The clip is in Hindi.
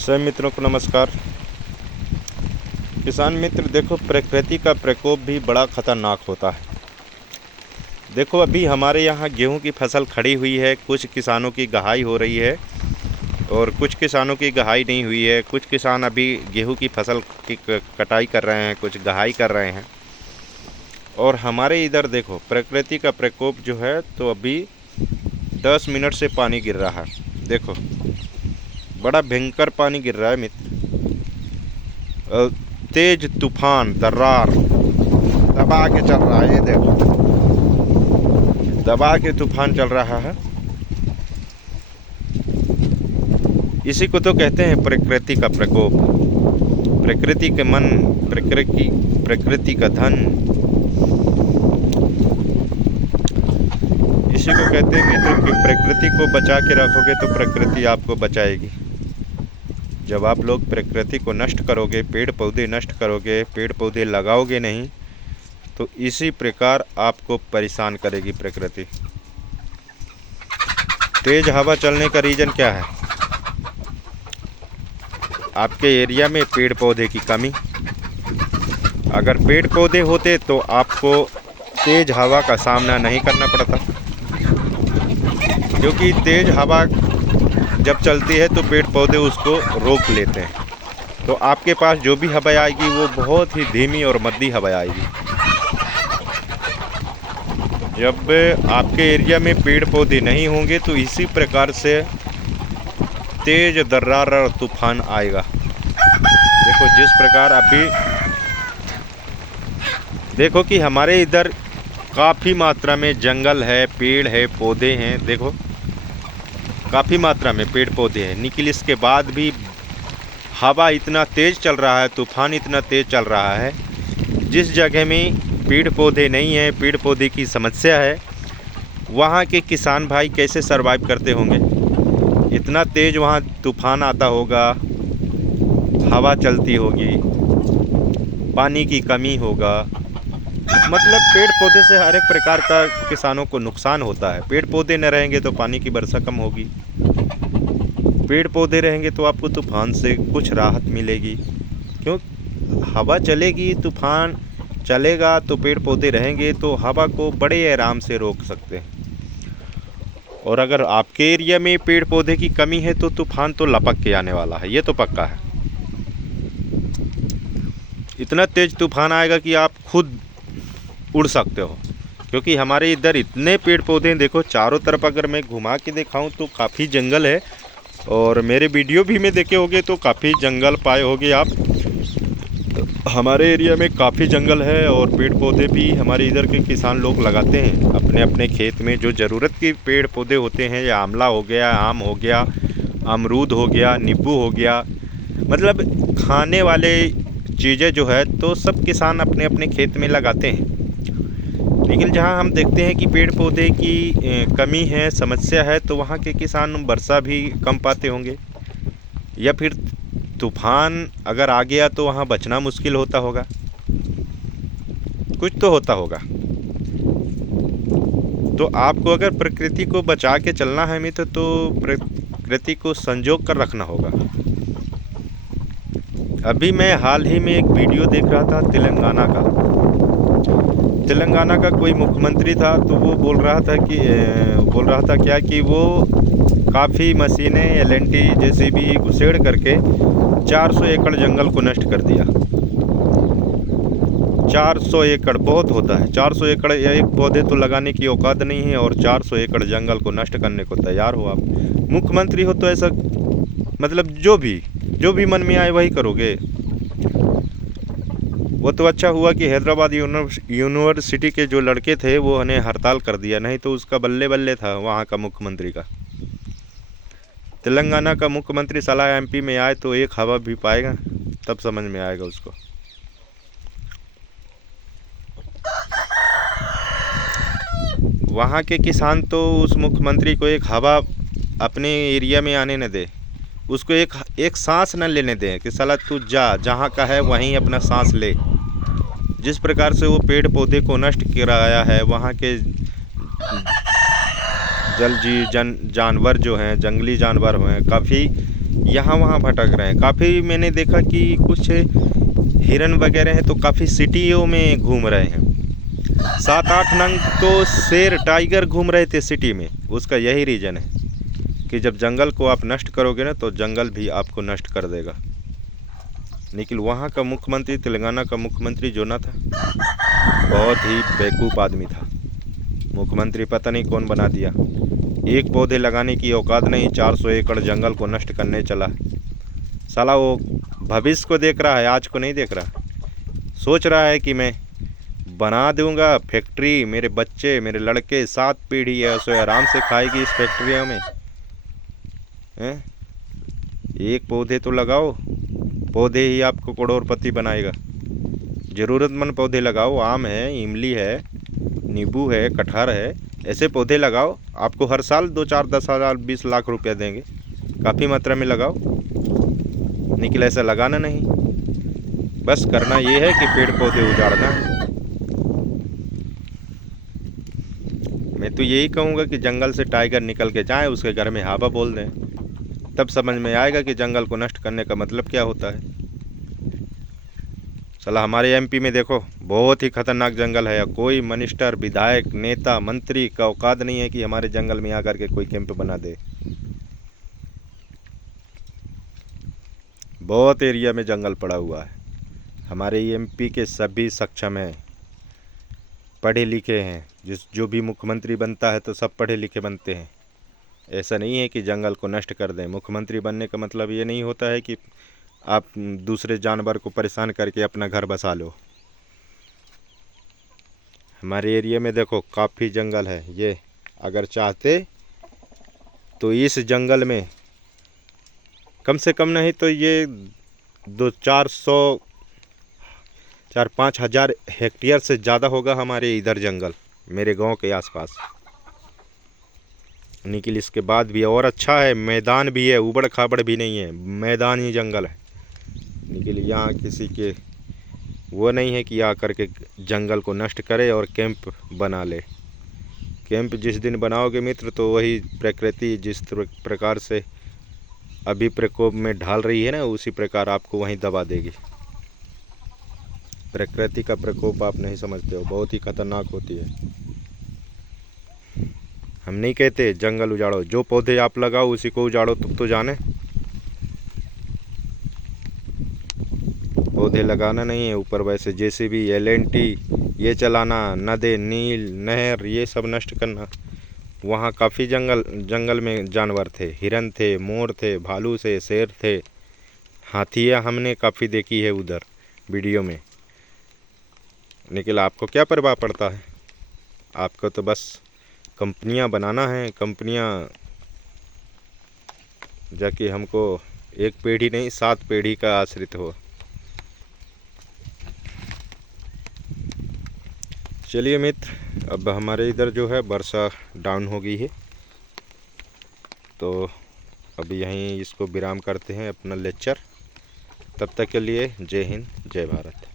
सभी मित्रों को नमस्कार। किसान मित्र, देखो प्रकृति का प्रकोप भी बड़ा खतरनाक होता है। देखो अभी हमारे यहाँ गेहूं की फसल खड़ी हुई है, कुछ किसानों की गहाई हो रही है और कुछ किसानों की गहाई नहीं हुई है। कुछ किसान अभी गेहूं की फसल की कटाई कर रहे हैं, कुछ गहाई कर रहे हैं। और हमारे इधर देखो प्रकृति का प्रकोप जो है, तो अभी 10 मिनट से पानी गिर रहा है। देखो बड़ा भयंकर पानी गिर रहा है मित्र। तेज तूफान दर्रार दबा के चल रहा है। ये देखो दबा के तूफान चल रहा है। इसी को तो कहते हैं प्रकृति का प्रकोप। प्रकृति के मन, प्रकृति का धन, इसी को कहते हैं मित्र कि प्रकृति को बचा के रखोगे तो प्रकृति आपको बचाएगी। जब आप लोग प्रकृति को नष्ट करोगे, पेड़ पौधे नष्ट करोगे, पेड़ पौधे लगाओगे नहीं, तो इसी प्रकार आपको परेशान करेगी प्रकृति। तेज हवा चलने का रीज़न क्या है? आपके एरिया में पेड़ पौधे की कमी। अगर पेड़ पौधे होते तो आपको तेज हवा का सामना नहीं करना पड़ता, क्योंकि तेज हवा जब चलती है तो पेड़ पौधे उसको रोक लेते हैं। तो आपके पास जो भी हवा आएगी वो बहुत ही धीमी और मद्दी हवा आएगी। जब आपके एरिया में पेड़ पौधे नहीं होंगे तो इसी प्रकार से तेज दर्रार और तूफान आएगा। देखो जिस प्रकार अभी देखो कि हमारे इधर काफ़ी मात्रा में जंगल है, पेड़ है, पौधे हैं। देखो काफ़ी मात्रा में पेड़ पौधे हैं, लेकिन इसके बाद भी हवा इतना तेज़ चल रहा है, तूफान इतना तेज़ चल रहा है। जिस जगह में पेड़ पौधे नहीं हैं, पेड़ पौधे की समस्या है, वहाँ के किसान भाई कैसे सरवाइव करते होंगे? इतना तेज़ वहाँ तूफान आता होगा, हवा चलती होगी, पानी की कमी होगा। मतलब पेड़ पौधे से हर एक प्रकार का किसानों को नुकसान होता है। पेड़ पौधे न रहेंगे तो पानी की वर्षा कम होगी, पेड़ पौधे रहेंगे तो आपको तूफान से कुछ राहत मिलेगी। क्यों? हवा चलेगी, तूफान चलेगा तो पेड़ पौधे रहेंगे तो हवा को बड़े आराम से रोक सकते हैं। और अगर आपके एरिया में पेड़ पौधे की कमी है तो तूफान तो लपक के आने वाला है, ये तो पक्का है। इतना तेज तूफान आएगा कि आप खुद उड़ सकते हो, क्योंकि हमारे इधर इतने पेड़ पौधे हैं। देखो चारों तरफ अगर मैं घुमा के दिखाऊं तो काफ़ी जंगल है, और मेरे वीडियो भी में देखे होंगे तो काफ़ी जंगल पाए होंगे आप। हमारे एरिया में काफ़ी जंगल है और पेड़ पौधे भी हमारे इधर के किसान लोग लगाते हैं अपने अपने खेत में। जो ज़रूरत के पेड़ पौधे होते हैं, या आंवला हो गया, आम हो गया, अमरूद हो गया, नींबू हो गया, मतलब खाने वाले चीज़ें जो है तो सब किसान अपने अपने खेत में लगाते हैं। लेकिन जहाँ हम देखते हैं कि पेड़ पौधे की कमी है, समस्या है, तो वहाँ के किसान वर्षा भी कम पाते होंगे, या फिर तूफान अगर आ गया तो वहाँ बचना मुश्किल होता होगा। कुछ तो होता होगा। तो आपको अगर प्रकृति को बचा के चलना है मित्र, तो प्रकृति को संजो कर रखना होगा। अभी मैं हाल ही में एक वीडियो देख रहा था तेलंगाना का कोई मुख्यमंत्री था, तो वो बोल रहा था क्या कि वो काफ़ी मशीनें LNT JCB घुसेड़ करके 400 एकड़ जंगल को नष्ट कर दिया। 400 एकड़ बहुत होता है। 400 एकड़ एक पौधे तो लगाने की औकात नहीं है, और 400 एकड़ जंगल को नष्ट करने को तैयार हो आप। मुख्यमंत्री हो तो ऐसा, मतलब जो भी मन में आए वही करोगे। वो तो अच्छा हुआ कि हैदराबाद यूनिवर्सिटी के जो लड़के थे वो उन्हें हड़ताल कर दिया, नहीं तो उसका बल्ले बल्ले था वहाँ का मुख्यमंत्री का। तेलंगाना का मुख्यमंत्री साला MP में आए तो एक हवा भी पाएगा, तब समझ में आएगा उसको। वहाँ के किसान तो उस मुख्यमंत्री को एक हवा अपने एरिया में आने न दे, उसको एक सांस न लेने दें कि साला तू जहाँ का है वहीं अपना सांस ले। जिस प्रकार से वो पेड़ पौधे को नष्ट कराया है, वहाँ के जानवर जो हैं, जंगली जानवर हैं, काफ़ी यहाँ वहाँ भटक रहे हैं। काफ़ी मैंने देखा कि कुछ हिरन वगैरह हैं तो काफ़ी सिटियों में घूम रहे हैं। 7-8 नंग तो शेर टाइगर घूम रहे थे सिटी में। उसका यही रीज़न है कि जब जंगल को आप नष्ट करोगे ना तो जंगल भी आपको नष्ट कर देगा। लेकिन वहाँ का मुख्यमंत्री, तेलंगाना का मुख्यमंत्री जो ना था, बहुत ही बेवकूफ़ आदमी था। मुख्यमंत्री पता नहीं कौन बना दिया। एक पौधे लगाने की औकात नहीं, 400 एकड़ जंगल को नष्ट करने चला। साला वो भविष्य को देख रहा है, आज को नहीं देख रहा। सोच रहा है कि मैं बना दूंगा फैक्ट्री, मेरे बच्चे, मेरे लड़के 7 पीढ़ी है उसे आराम से खाएगी इस फैक्ट्रियों में। हैं? एक पौधे तो लगाओ, पौधे ही आपको करोड़पति बनाएगा। ज़रूरतमंद पौधे लगाओ, आम है, इमली है, नींबू है, कटहर है, ऐसे पौधे लगाओ। आपको हर साल 2-4, 10,000, 20 लाख रुपया देंगे। काफ़ी मात्रा में लगाओ। निकल ऐसा लगाना नहीं, बस करना ये है कि पेड़ पौधे उजाड़ना है। मैं तो यही कहूँगा कि जंगल से टाइगर निकल के जाए, उसके घर में हवा बोल दें, तब समझ में आएगा कि जंगल को नष्ट करने का मतलब क्या होता है। साला हमारे एमपी में देखो, बहुत ही खतरनाक जंगल है। कोई मिनिस्टर, विधायक, नेता, मंत्री का औकात नहीं है कि हमारे जंगल में आकर के कोई कैंप बना दे। बहुत एरिया में जंगल पड़ा हुआ है। हमारे एमपी के सभी सक्षम हैं, पढ़े लिखे हैं। जो भी मुख्यमंत्री बनता है तो सब पढ़े लिखे बनते हैं। ऐसा नहीं है कि जंगल को नष्ट कर दें। मुख्यमंत्री बनने का मतलब ये नहीं होता है कि आप दूसरे जानवर को परेशान करके अपना घर बसा लो। हमारे एरिया में देखो काफ़ी जंगल है। ये अगर चाहते तो इस जंगल में कम से कम नहीं तो ये 400-5 हज़ार हेक्टेयर से ज़्यादा होगा हमारे इधर जंगल, मेरे गांव के आसपास। निकल इसके बाद भी और अच्छा है, मैदान भी है, उबड़ खाबड़ भी नहीं है, मैदानी जंगल है। निकल यहाँ किसी के वो नहीं है कि आकर के जंगल को नष्ट करे और कैंप बना ले। कैंप जिस दिन बनाओगे मित्र तो वही प्रकृति जिस प्रकार से अभी प्रकोप में ढाल रही है ना, उसी प्रकार आपको वहीं दबा देगी। प्रकृति का प्रकोप आप नहीं समझते हो, बहुत ही खतरनाक होती है। हम नहीं कहते जंगल उजाड़ो, जो पौधे आप लगाओ उसी को उजाड़ो तुम तो जाने। पौधे लगाना नहीं है, ऊपर वैसे जेसीबी, एलएनटी ये चलाना, नदी, नील, नहर ये सब नष्ट करना। वहाँ काफ़ी जंगल में जानवर थे, हिरन थे, मोर थे, भालू थे, शेर थे, हाथियाँ हमने काफ़ी देखी है उधर वीडियो में। लेकिन आपको क्या परवाह पड़ता है? आपको तो बस कंपनियां बनाना है, कंपनियां जाके हमको एक पीढ़ी नहीं 7 पीढ़ी का आश्रित हो। चलिए मित्र, अब हमारे इधर जो है वर्षा डाउन हो गई है तो अब यहीं इसको विराम करते हैं अपना लेक्चर। तब तक के लिए जय हिंद, जय भारत।